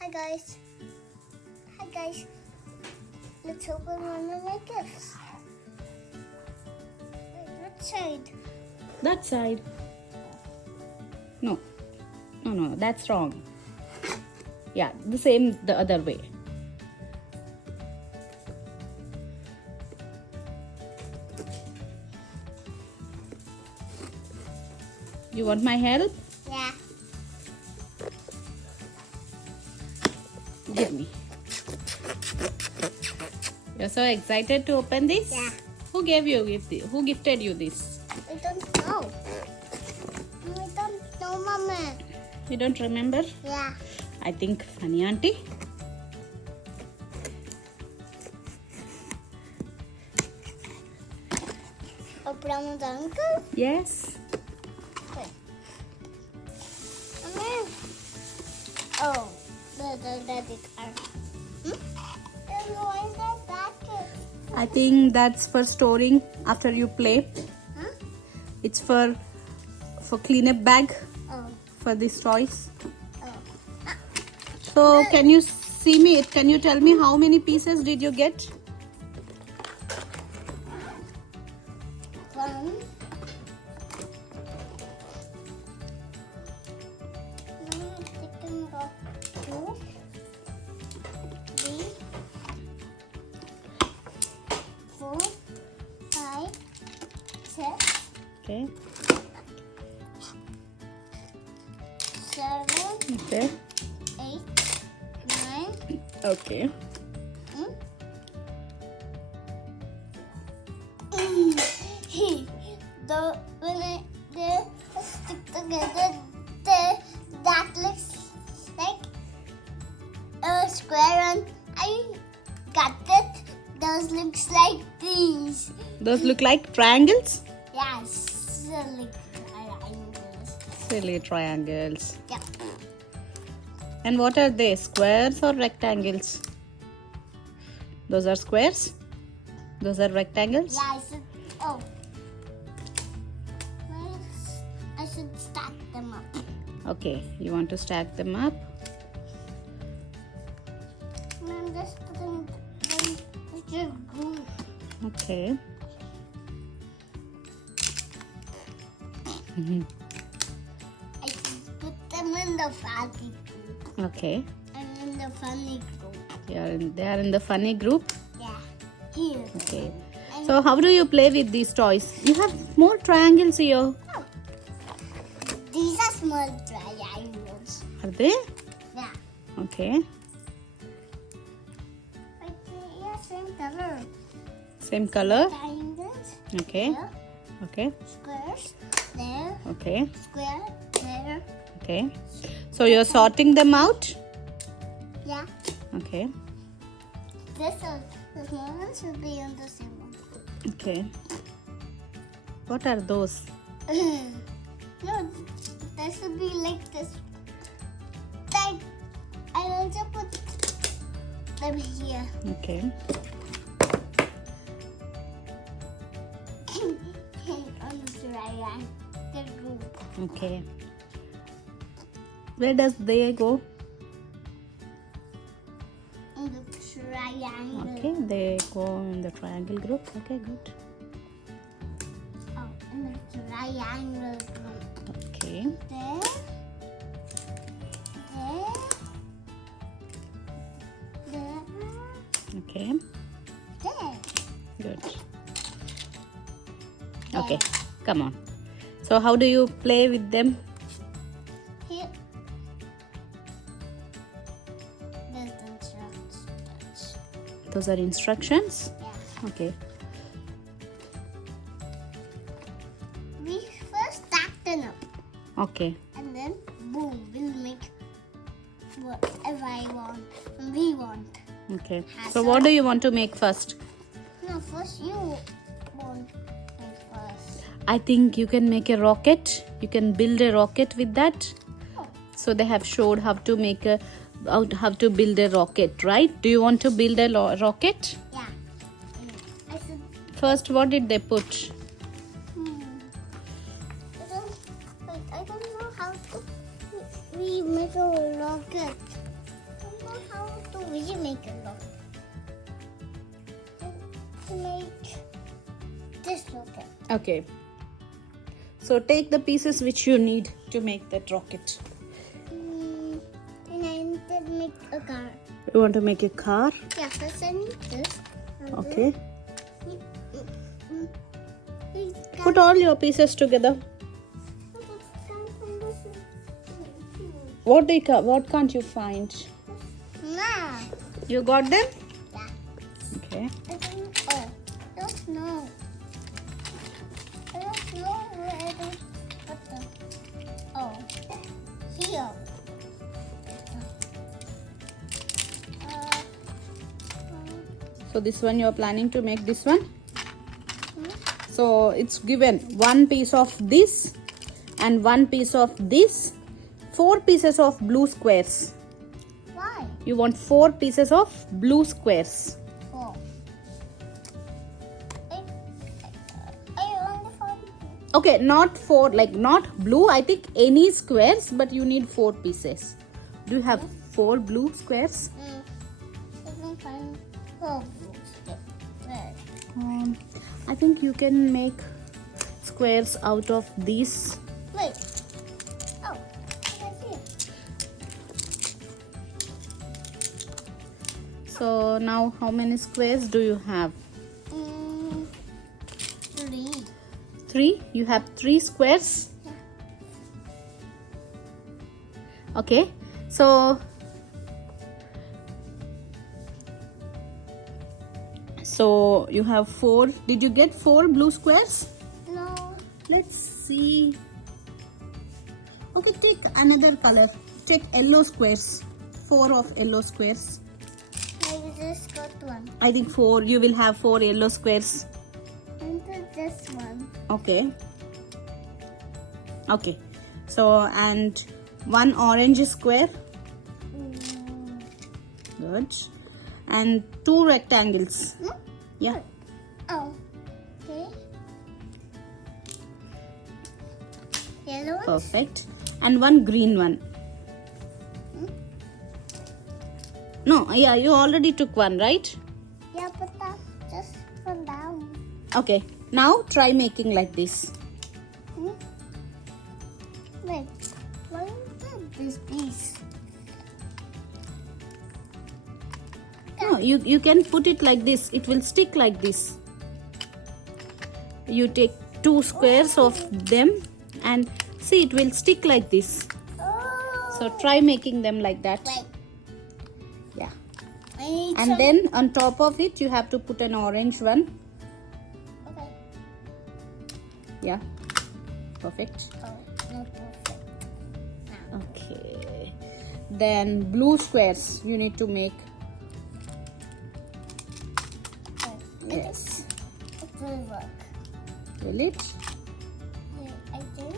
Hi guys. Hi guys. Let's open one of my gifts. Wait, what side? That side. No. No, that's wrong. Yeah, the same the other way. You want my help? Yeah. Give me. You're so excited to open this? Yeah. Who gave you gift? Who gifted you this? I don't know. I don't know, Mama. You don't remember? Yeah. I think Funny Auntie. Open the uncle. Yes. Okay. Mama. Oh, the card. Then why is that packet? I think that's for storing after you play. Huh? It's for cleanup bag Oh. for these toys. Oh. So can you see me? Can you tell me how many pieces did you get? One. Chicken got 2, 3, 4, 5, 6, Okay. 7, Okay. 8, 9. Okay. When they stick together, that looks like a square, and I got it. Those looks like these. Those look like triangles? Yes, like triangles. Silly triangles. Yeah. And what are they? Squares or rectangles? Those are squares? Those are rectangles? Yeah, I should. Oh. I should stack them up. Okay, you want to stack them up? And I'm just putting them with your group. Okay. I should put them in the fatty group. Okay. And in the funny group. They are in the funny group. Yeah. Here. Okay. And So how do you play with these toys? You have more triangles here. these are small triangles. Are they? Yeah. Okay. But they are same color. Same color. Triangles. Okay. There. Okay. Squares. There. Okay. Square. There. Okay. So you're sorting them out? Yeah. Okay. The small one should be on the same one. Okay. What are those? No, that should be like this. Like, I also put them here. Okay. On the triangle group. Okay. Where does they go? On the triangle. Okay, they go in the triangle group. Okay, good. Oh, in the triangle group. Okay. There. There. Okay. There. Good. Okay. Come on. So how do you play with them? Here. There's the instructions. Those are instructions. Yeah. Okay. We first stack them up. Okay. And then boom, we'll make whatever I want. We want. Okay. So what do you want to make first? No, first you want it first. I think you can make a rocket. You can build a rocket with that. Oh. So they have showed how to make how to build a rocket, right? Do you want to build a rocket? Yeah. I should. First, what did they put? I don't know how to. We make a rocket. Will you make a rocket? Make this rocket. Okay. So take the pieces which you need to make that rocket. And I need to make a car. You want to make a car? Yeah, first I need this. And Okay. then- Put all your pieces together. What can't you find? Nah. You got them? Yeah. Okay. I don't know. I don't know where it is. What the? Oh. Here. So this one you are planning to make this one? Hmm? So it's given one piece of this and one piece of this. 4 pieces of blue squares. Why? You want 4 pieces of blue squares. Oh. I only found. Okay, not 4, like not blue. I think any squares, but you need 4 pieces. Do you have 4 blue squares? I can find 4 blues. Where? I think you can make squares out of these. Wait. Oh, right here. So now how many squares do you have? 3. 3? You have 3 squares? Okay. So you have 4. Did you get 4 blue squares? No. Let's see. Okay, take another color. Take yellow squares. 4 of yellow squares. Maybe just got 1. I think 4. You will have 4 yellow squares. And this one. Okay. Okay. So, and 1 orange square. Good. And 2 rectangles. Hmm? Yeah. Oh. Okay. Yellow one. Perfect. And 1 green one. Hmm? No, yeah, you already took 1, right? Yeah, but that's just from down. Okay. Now try making like this. Hmm? Wait. What is this piece? No, you can put it like this. It will stick like this. You take 2 squares of them and see, it will stick like this. Oh. So try making them like that. Wait. Yeah. I need And some. then on top of it, you have to put an orange one. Okay. Yeah. Perfect. Oh, not perfect. Now. Okay. Then blue squares you need to make. Yes. It will work. Will it? Yeah, I think.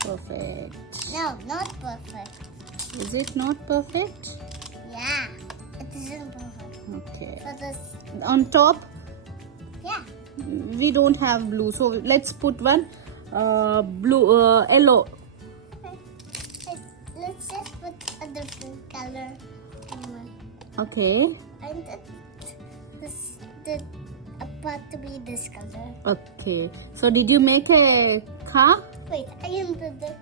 Perfect. No, not perfect. Is it not perfect? Yeah, it isn't perfect. Okay. For this, On top, yeah. we don't have blue, so let's put one yellow. Okay. Let's just put a different color. Okay. And the part to be this color. Okay. So did you make a car? Wait, I am the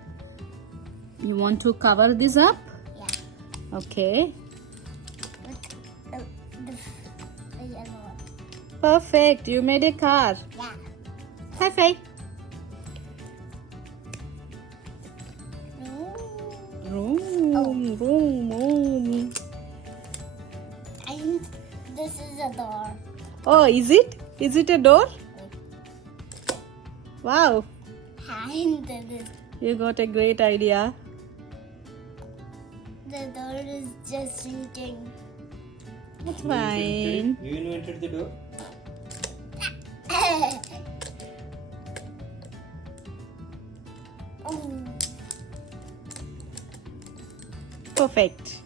You want to cover this up? yeah. Okay. With the yellow one. Perfect. You made a car. Yeah. High five. Ooh. Room. And this is a door. Oh, is it? Is it a door? Wow. And this. You got a great idea. The door is just sinking. It's fine. You invented the door? Oh. Perfect.